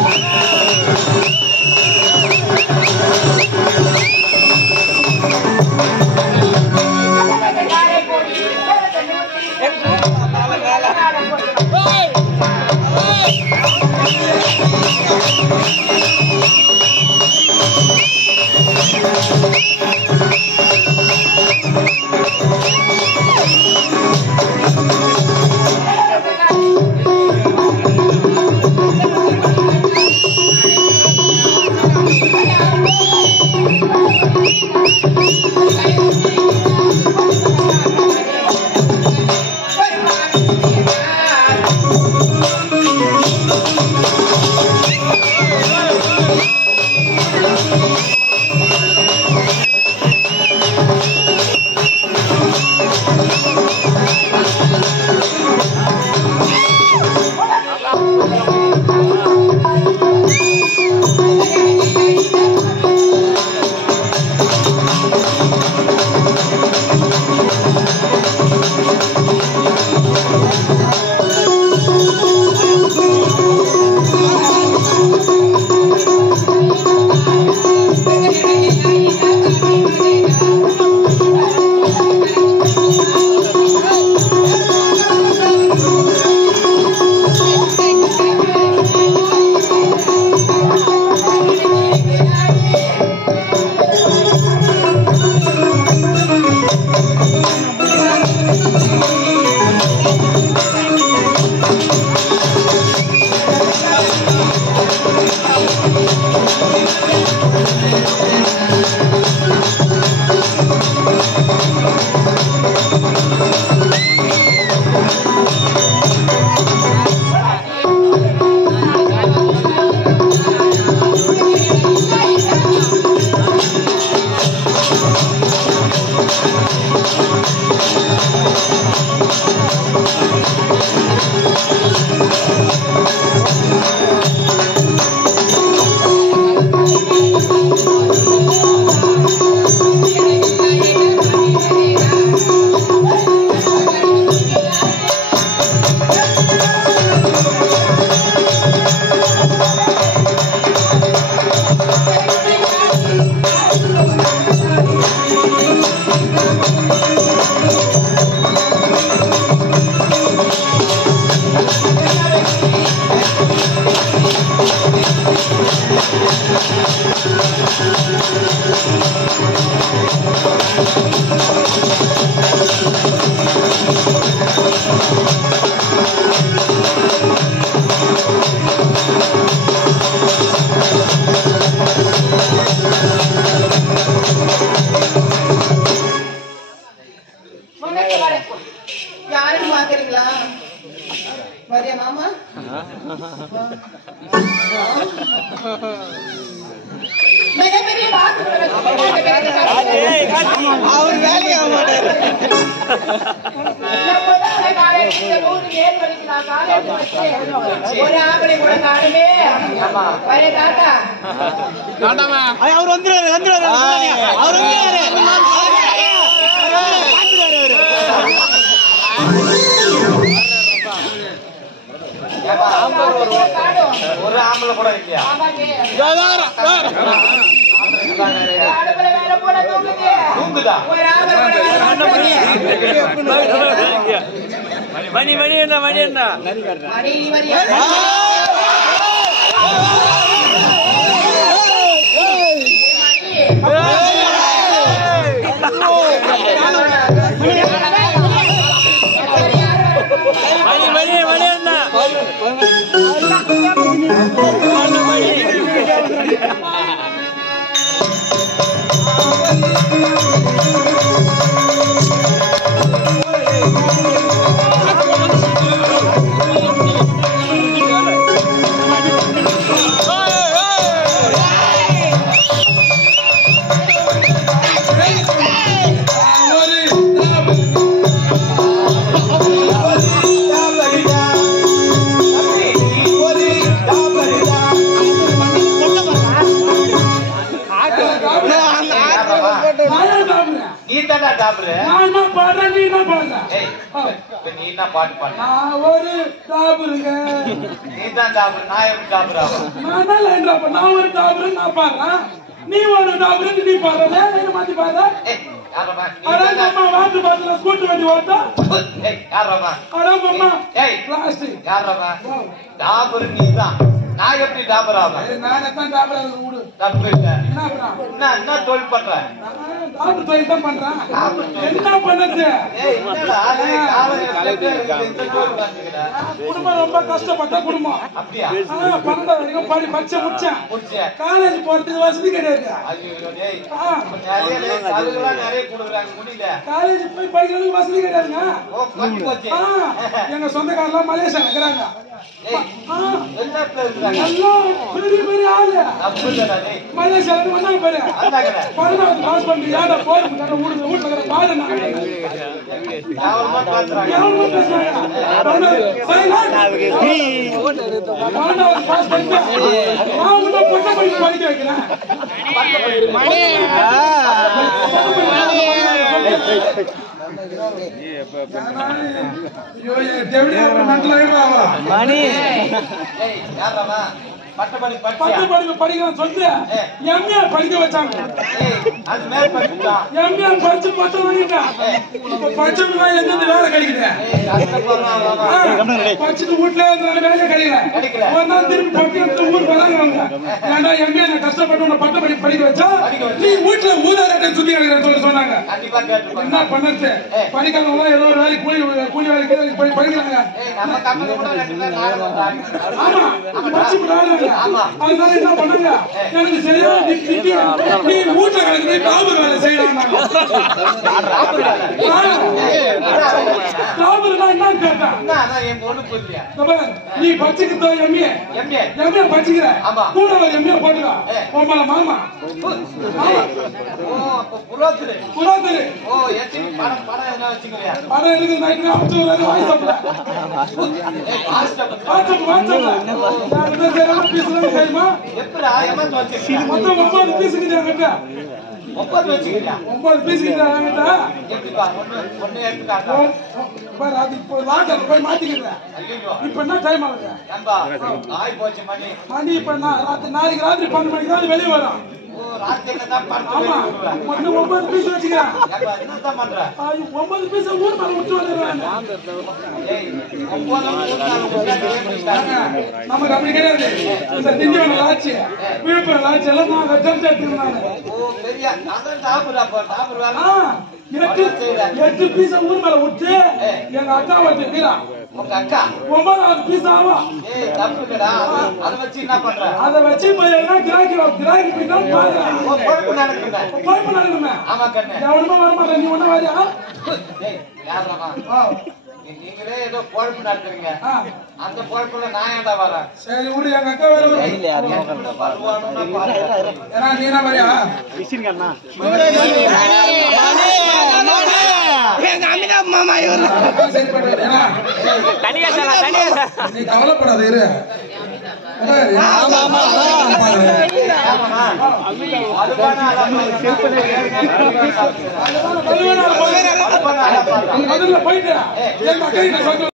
Bye. Dabur நான் என்ன பாடுறேன் நீ என்ன பாடுற நீ என்ன பாட்டு பாடு நான் ஒரு டாபருங்க நீ தான் டாபரு நான் எப்படி டாபரா நான் தான் லைன் டாபர் நான் ஒரு டாபரு நான் பாடுறேன் நீ ஒரு டாபரு நீ பாடுற என்ன மாத்தி பாடுற யாரமா அட அம்மா வாட்டர் பாட்டில ஸ்கூட்டர் வண்டி ஓட்ட யாரமா அட அம்மா பிளாஸ்டிக் யாரமா டாபரு நீ தான் நான் எப்படி டாபரா நான் எத்தனை டாபரா விடு தப்பு இல்ல என்ன தொழில் பண்ற டாபர் தொழில் தான் பண்றேன் என்ன பண்ணது என்னடா குடும்பம் ரொம்ப கஷ்டப்பட்ட குடும்பம் அப்படியா 12 வரைக்கும் படிச்சு முடிச்சேன் காலேஜ் போறதுக்கு வசதி கிடையாது நிறைய கொடுக்குறாங்க முடியல காலேஜ் போய் படிக்கிறதுக்கு வசதி கிடையாதுங்க எங்க சொந்தக்காரெல்லாம் மலேசியா இருக்கிறாங்க பெரிய பெரிய ஆளு மலேசியால வந்தாங்க பாரு 12வது பாஸ் பண்ணி யாரா போய் வீட்டுல பாடு பாஸ் பண்ணி பொண்ணை படிக்க வைக்கிறேன் படிக்கலாம் சொல்லிட்டு எம்ஏ படிக்க வச்சாங்க எம்ஏ படிச்சு பட்டம் வாங்கிட்டேன் படிச்சவங்க எந்த வேலை கிடைக்குது படிச்சுட்டு வீட்டுல வேலை கிடைக்கல ஒரு நாள் திரும்பி பட்டி ஊருக்கு வராங்க ஏன்னா எம்ஏ நான் கஷ்டப்பட்டு பட்டம் படிக்க வச்சா நீ வீட்டுல ஊதாரத்தை சுத்தி சொல்லி சொன்னாங்க என்ன பண்ணது படிக்காம ஏதோ ஒரு வேலைக்கு கூலி வேலைக்கு போய் படிக்கிறாங்க அதனால என்ன பண்ணாங்க எனக்கு சரியா நீ வீட்டுல கிடக்கு டாபர் வேலை செய்யலாம் டாபர்னா என்ன கேட்டேன் நீ படிச்சுக்கிட்ட எம்ஏ படிச்சுக்கிற கூட ஒரு எம்ஏ போட்டுக்கா உங்கள மாமா புரோக்கரு படம் இருக்கு நைட்டு அமுச்சு மொத்தம் 9 பீஸ் என்கிட்ட 9 பீஸ் போய் மாத்திக்கிறேன் இப்ப என்ன டைம் ஆகுது மணி இப்ப நாளைக்கு ராத்திரி 12 மணிக்கு தான் வெளியே வரும் மொத்தம் 9 பீஸ் வச்சுக்கிறேன் 9 பீஸ் ஊர் மேல விட்டு வந்துடுறாங்க நமக்கு அப்படி கிடையாது இந்த திண்டிவனம் லாட்சி விழுப்புரம் லாட்சி எல்லாம் நான் வெச்சம் எடுத்துக்கிறாங்க 8 பீஸ் ஊர் மேல விட்டு எங்க அக்கா வச்சுக்கிறா உங்க அக்கா 9வது பீஸ் ஆவா அதை வச்சு என்ன பண்ற அதை வச்சு கிராக்கி போய் தான் பாக்குறேன் குழப்பம் நடக்குமே எவனுமா வரமாட்டேன் நீ ஒன்னும் வாரியா நீங்களே ஏதோ குழப்பம் நடத்துறீங்க அந்த குழப்பம்ல நான் ஏன்டா வரேன் சரி விடு எங்க அக்கா வேற ஏன்னா நீ என்ன வரியா மாமா நீ கவலைப்படாத இரு போயிட்டு